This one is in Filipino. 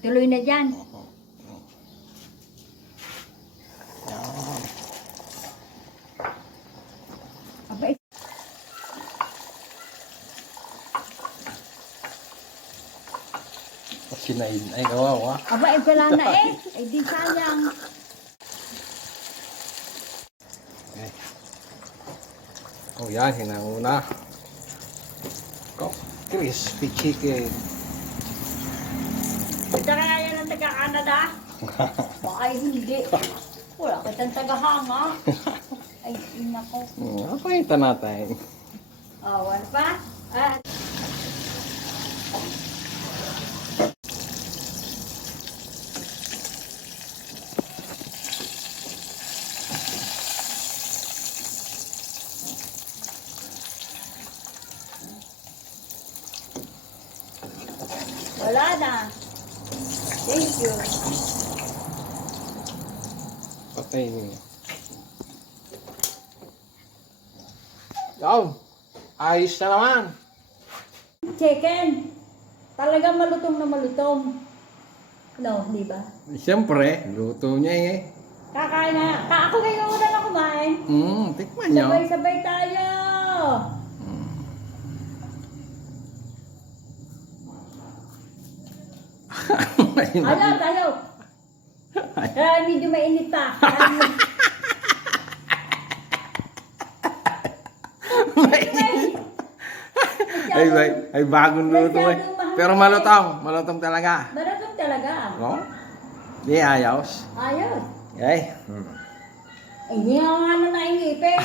Tuloy na dyan. Yan. Abay, Sinaid. Ay, kawawa. abay, wala na eh. Ay, di sayang. Okay. Oh, yan. Hinanguna. Go. Crispy chicken. Ito na yan ang taga-Canada. Baka hindi. Wala kitang taga-hanga. Ay, inako. Pakita natin. Oh, wala pa? Ah. Wala na. Thank you. Patay niyo. Yan. Ayos na naman. Chicken. Talagang malutong na malutong. No, di ba? Siyempre, luto niya eh. Kakain na. Ako ngayon una na kumain. Tikman niyo. Sabay-sabay tayo. Ayaw, tayo. Medyo mainit pa. Ay, bagong luto eh. Pero malutong. Malutong talaga. Malutong talaga. No? Di ayos. Ayos. Okay. Ay, hindi nga nga na naingipin.